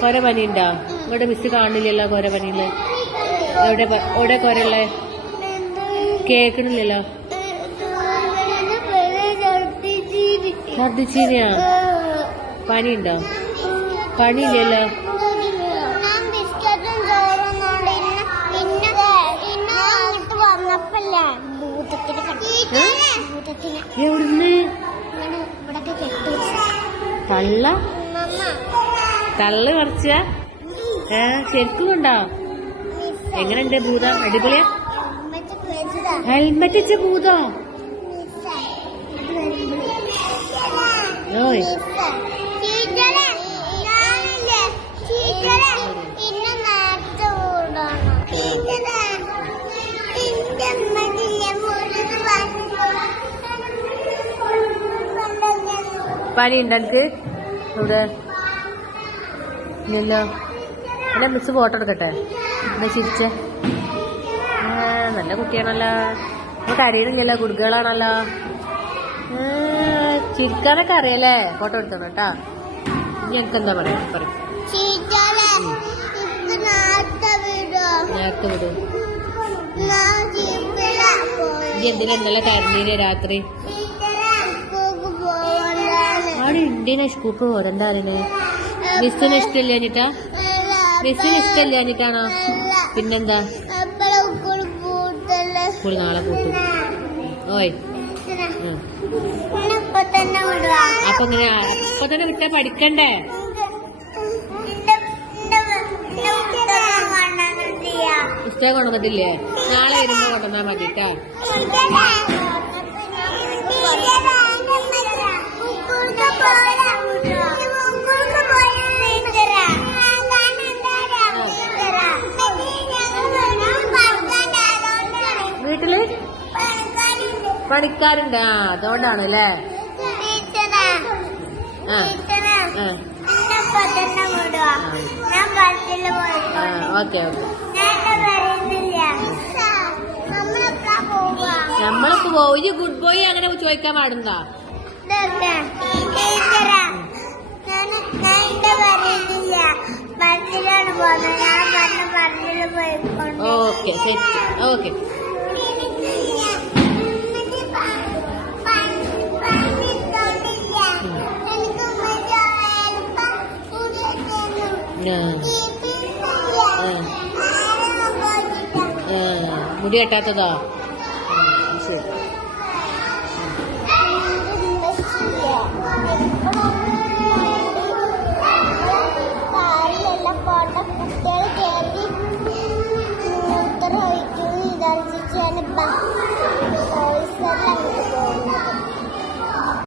കൊര പനി ഉണ്ടോ? ഇവിടെ മിസ് കാണില്ലല്ലോ കൊര പനിയില്. എവിടെ കൊരയുള്ളേ? കേക്കണില്ലല്ലോ. ഛർദിച്ചീനിയാ? പനി ഉണ്ടോ? പനിയില്ലല്ലോ. എവിടുന്ന്? തള്ളു കുറച്ച ശരിക്കും ഉണ്ടോ? എങ്ങനെയുണ്ട് ഭൂതം? അടിപൊളിയാ? ഹെൽമെറ്റ് വെച്ച ഭൂതോ? ഓയ് പനി ഉണ്ടോ എനിക്ക്? ഇവിടെ ഇല്ലല്ലോ. എന്നാ മിസ് ഫോട്ടോ എടുക്കട്ടെ? എന്നാ ചിരിച്ചേ. നല്ല കുട്ടിയാണല്ലോ. നമുക്ക് അറിയണില്ലല്ലോ, കുടുക്കുകളാണല്ലോ. ചിരിക്കാനൊക്കെ അറിയാലേ. ഫോട്ടോ എടുത്തോണം കേട്ടാ. ഇനി എനിക്ക് എന്താ പറയാ? പറയും നേരത്തെ വിടും. ഇനി എന്തിനാ ഇന്നലെ കരഞ്ഞീനെ രാത്രി? അവിടെ ഇന്ത്യനെ സ്കൂൾക്ക് പോരണ്ട അറിയണേ. മിസ്സിന് ഇഷ്ടമില്ലാഞ്ഞിട്ടാ? മിസ്സിന് ഇഷ്ടമില്ലാഞ്ഞിട്ടാണോ? പിന്നെന്താ? സ്കൂൾ നാളെ കൂട്ടും. ഓയ് അപ്പൊ ഇങ്ങനെ അപ്പൊ തന്നെ വിട്ടാ പഠിക്കണ്ടേ? പുസ്തകം കൊണ്ടുവന്നിട്ടില്ലേ? നാളെ വരുമ്പോ കൊണ്ടുവന്നാ മതി കേട്ടാ. വീട്ടില് പണിക്കാരുണ്ട്. അതുകൊണ്ടാണ് അല്ലേ? Okay okay. നമ്മളിപ്പോ പോയി ഗുഡ് ബോയ് അങ്ങനെ ചോദിക്കാൻ പാടുണ്ടോ? ഓക്കെ ശരി. ഓക്കെ മുടി കെട്ടാത്തതോ?